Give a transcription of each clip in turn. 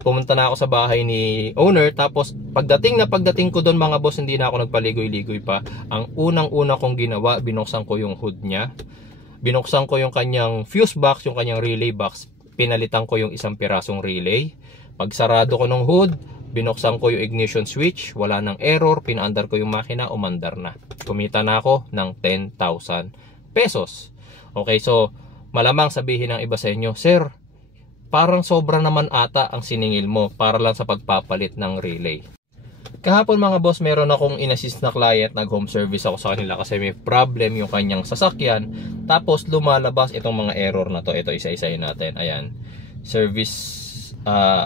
pumunta na ako sa bahay ni owner. Tapos pagdating ko doon mga boss, hindi na ako nagpaligoy-ligoy pa. Ang unang-una kong ginawa, binuksan ko yung hood niya. Binuksan ko yung kanyang fuse box, yung kanyang relay box. Pinalitan ko yung isang pirasong relay. Pagsarado ko ng hood, binuksan ko yung ignition switch, wala nang error, pinaandar ko yung makina, umandar na. Kumita na ako ng 10,000 pesos. Okay, so malamang sabihin ng iba sa inyo, sir, parang sobra naman ata ang siningil mo para lang sa pagpapalit ng relay. Kahapon mga boss, meron akong in-assist na client, nag-home service ako sa kanila kasi may problem yung kanyang sasakyan. Tapos lumalabas itong mga error na to. Ito isa-isahin natin. Ayan, service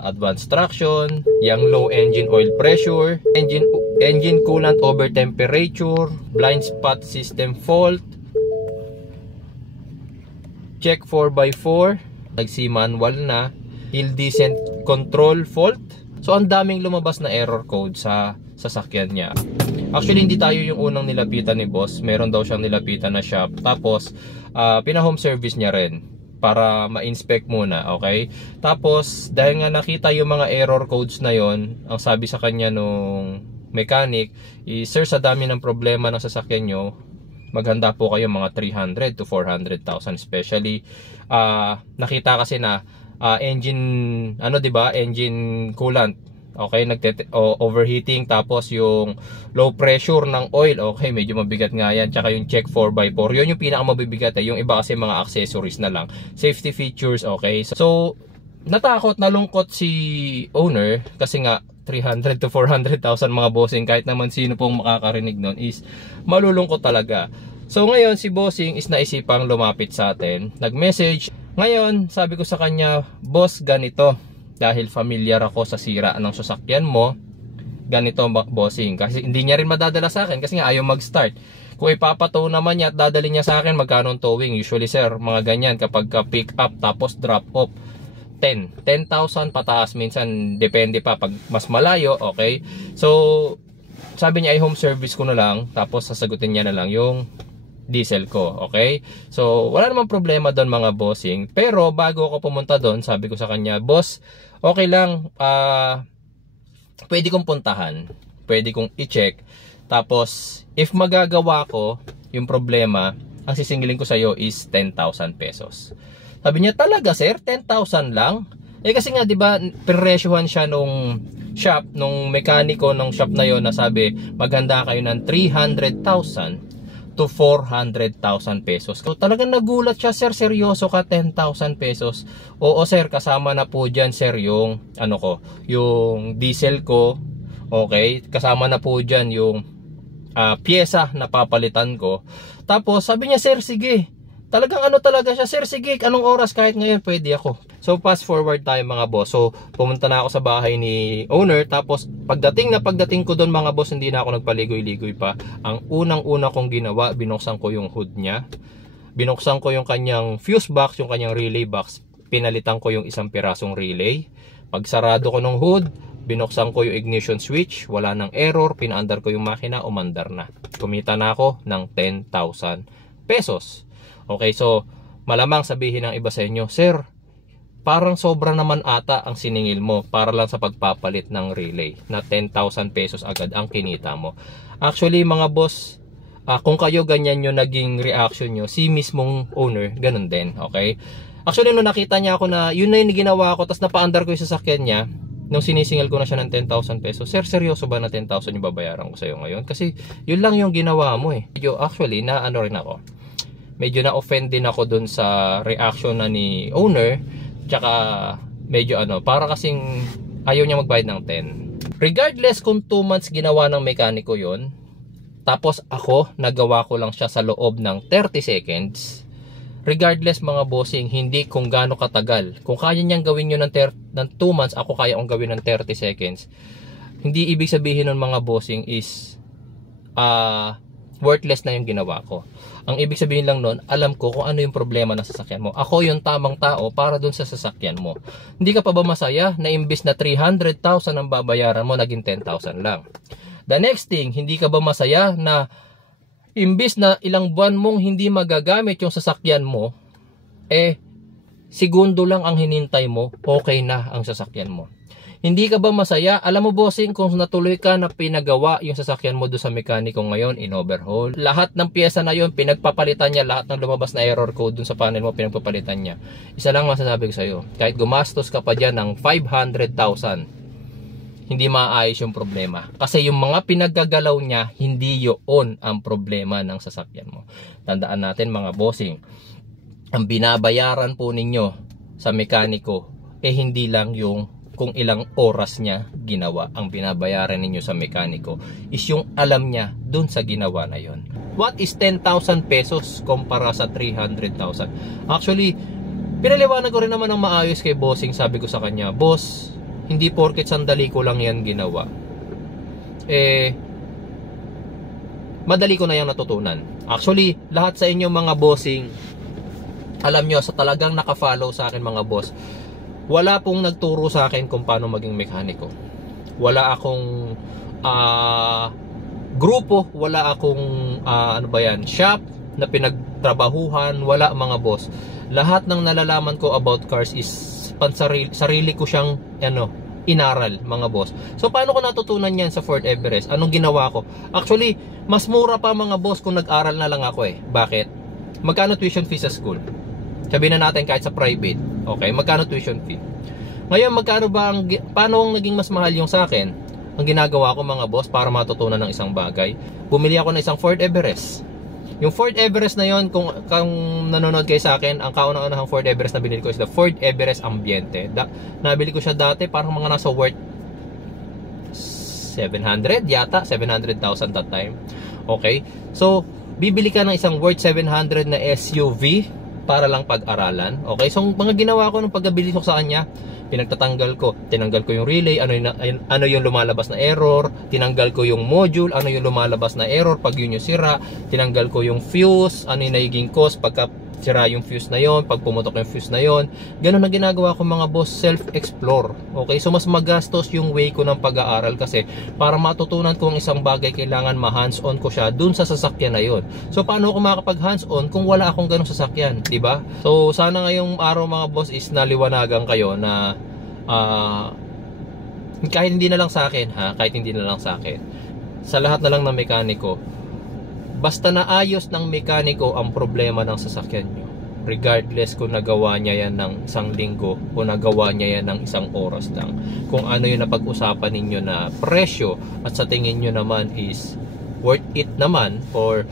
advanced traction, yung low engine oil pressure, engine coolant over temperature, blind spot system fault, check 4x4, nag-C manual na, hill descent control fault. So ang daming lumabas na error code sa sasakyan niya. Actually hindi tayo yung unang nilapitan ni boss, meron daw siyang nilapitan na shop. Tapos pina-home service niya rin para ma-inspect muna, okay? Tapos dahil nga nakita yung mga error codes na yon, ang sabi sa kanya nung mechanic is, sir, sa dami ng problema ng sasakyan nyo, maghanda po kayo mga 300 to 400,000, especially nakita kasi na engine, ano, 'di ba, engine coolant, okay, overheating. Tapos yung low pressure ng oil, okay, medyo mabigat nga yan. Tsaka yung check 4x4, yun yung pinakamabibigat yung iba kasi mga accessories na lang, safety features, okay. So nalungkot si owner kasi nga 300 to 400,000 mga bossing, kahit naman sino pong makakarinig nun is malulungkot talaga. So ngayon si bossing is naisipang lumapit sa atin, nag-message. Ngayon sabi ko sa kanya, boss, ganito, dahil familiar ako sa sira ng sasakyan mo, ganito bossing, kasi hindi niya rin madadala sa akin kasi nga ayaw mag-start. Kung ipapatow naman niya at dadali niya sa akin, magkano ang towing? Usually sir, mga ganyan kapag pick up tapos drop off, 10,000 pataas, minsan depende pa pag mas malayo, okay. So sabi niya ay home service ko na lang, tapos sasagutin niya na lang yung diesel ko, okay. So wala namang problema doon mga bossing. Pero bago ako pumunta doon, sabi ko sa kanya, boss, okay lang, pwede kong puntahan, pwede kong i-check. Tapos if magagawa ko yung problema, ang sisingilin ko sa iyo is 10,000 pesos. Sabi niya, talaga sir, 10,000 lang? Eh kasi nga 'di ba, presyohan siya nung shop, nung mekaniko ng shop na yon, na sabi maghanda kayo ng 300,000 to 400,000 pesos. So talagang nagulat siya, sir, seryoso ka, 10,000 pesos? Oo sir, kasama na po dyan sir yung ano ko, yung diesel ko, okay, kasama na po dyan yung pyesa na papalitan ko. Tapos sabi niya, sir, sige, talagang ano talaga siya, sir, sige, anong oras, kahit ngayon pwede ako. So fast forward tayo mga boss. So pumunta na ako sa bahay ni owner. Tapos pagdating ko doon mga boss, hindi na ako nagpaligoy-ligoy pa. Ang unang-una kong ginawa, binuksan ko yung hood niya. Binuksan ko yung kanyang fuse box, yung kanyang relay box. Pinalitan ko yung isang pirasong relay. Pagsarado ko ng hood, binuksan ko yung ignition switch, wala nang error, pinaandar ko yung makina, umandar na. Kumita na ako ng 10,000 pesos. Okay, so malamang sabihin ng iba sa inyo, sir, parang sobra naman ata ang siningil mo para lang sa pagpapalit ng relay, na 10,000 pesos agad ang kinita mo. Actually mga boss, kung kayo ganyan yung naging reaction nyo, si mismong owner ganun din, okay. Actually nung nakita niya ako na yun na yung ginawa ko, tapos napaandar ko yung sasakyan niya, nung sinisingil ko na siya ng 10,000 pesos, sir, seryoso ba na 10,000 yung babayaran ko sa'yo ngayon? Kasi yun lang yung ginawa mo eh. Actually na ano rin ako, medyo na-offend din ako dun sa reaction na ni owner. Tsaka medyo ano, para kasing ayaw niya magbayad ng 10. Regardless kung 2 months ginawa ng mekaniko yon, tapos ako nagawa ko lang siya sa loob ng 30 seconds. Regardless mga bossing, hindi kung gaano katagal. Kung kaya niyang gawin yun ng 2 months, ako kaya kong gawin ng 30 seconds. Hindi ibig sabihin ng mga bossing is worthless na yung ginawa ko. Ang ibig sabihin lang nun, alam ko kung ano yung problema ng sasakyan mo. Ako yung tamang tao para dun sa sasakyan mo. Hindi ka pa ba masaya na imbis na 300,000 ang babayaran mo, naging 10,000 lang? The next thing, hindi ka ba masaya na imbis na ilang buwan mong hindi magagamit yung sasakyan mo, segundo lang ang hinintay mo, okay na ang sasakyan mo. Hindi ka ba masaya? Alam mo bossing, kung natuloy ka na pinagawa yung sasakyan mo doon sa mekaniko ngayon, in overhaul, lahat ng piyesa na yun, pinagpapalitan niya, lahat ng lumabas na error code doon sa panel mo, pinagpapalitan niya. Isa lang masasabi ko sa'yo, kahit gumastos ka pa dyan ng 500,000, hindi maayos yung problema. Kasi yung mga pinaggagalaw niya, hindi yun ang problema ng sasakyan mo. Tandaan natin mga bossing, ang binabayaran po ninyo sa mekaniko, hindi lang yung kung ilang oras niya ginawa. Ang binabayaran ninyo sa mekaniko is yung alam niya dun sa ginawa na yon. What is 10,000 pesos kumpara sa 300,000? Actually, pinaliwanag ko rin naman ng maayos kay bossing. Sabi ko sa kanya, boss, hindi porket sandali ko lang yan ginawa, madali ko na yung natutunan. Actually, lahat sa inyo mga bossing, alam nyo, sa talagang nakafollow sa akin mga boss, wala pong nagturo sa akin kung paano maging mekaniko. Wala akong grupo, wala akong shop na pinagtrabahuhan, wala mga boss. Lahat ng nalalaman ko about cars is sarili ko siyang inaral mga boss. So paano ko natutunan yan sa Fort Everest? Anong ginawa ko? Actually, mas mura pa mga boss kung nag-aral na lang ako Bakit? Magkano tuition fee sa school? Sabihin na natin kahit sa private. Okay, magkano tuition fee? Ngayon, paano ang naging mas mahal yung sa akin? Ang ginagawa ko mga boss para matutunan ng isang bagay, bumili ako ng isang Fort Everest. Yung Fort Everest na yon, kung nanonood kayo sa akin, ang kauna-unahang Fort Everest na binili ko is the Fort Everest Ambiente. Nabili ko siya dati parang mga nasa worth 700 yata, 700,000 that time. Okay, so bibili ka ng isang worth 700 na SUV para lang pag-aralan. Okay, so mga ginawa ko nung pagbili ko sa kanya, tinanggal ko yung relay, ano yung lumalabas na error, tinanggal ko yung module, ano yung lumalabas na error pag yun yung sira, tinanggal ko yung fuse, ano yung nagiging cause pagka sira yung fuse na yon, pag pumutok yung fuse na yon. Ganun ang ginagawa ko mga boss, self-explore. Okay, so mas magastos yung way ko ng pag-aaral kasi para matutunan ko ang isang bagay, kailangan ma-hands-on ko siya dun sa sasakyan na yon. So paano ako makakapag-hands-on kung wala akong ganung sasakyan, diba? So sana ngayong araw mga boss is naliwanagan kayo na kahit hindi na lang sa akin, kahit hindi na lang sa akin, sa lahat na lang ng mekaniko, basta naayos ng mekaniko ang problema ng sasakyan nyo, regardless kung nagawa niya yan ng isang linggo o nagawa niya yan ng isang oras lang, kung ano yung napag-usapan ninyo na presyo at sa tingin nyo naman is worth it naman or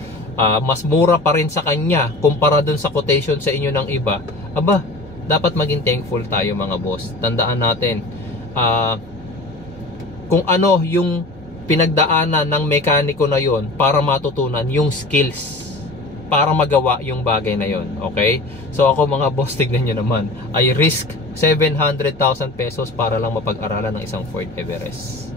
mas mura pa rin sa kanya kumpara dun sa quotation sa inyo ng iba, dapat maging thankful tayo mga boss. Tandaan natin kung ano yung pinagdaanan ng mekaniko na yon para matutunan yung skills para magawa yung bagay na yon. Okay, so ako mga boss, tignan nyo naman, I risk 700,000 pesos para lang mapag-aralan ng isang Fort Everest.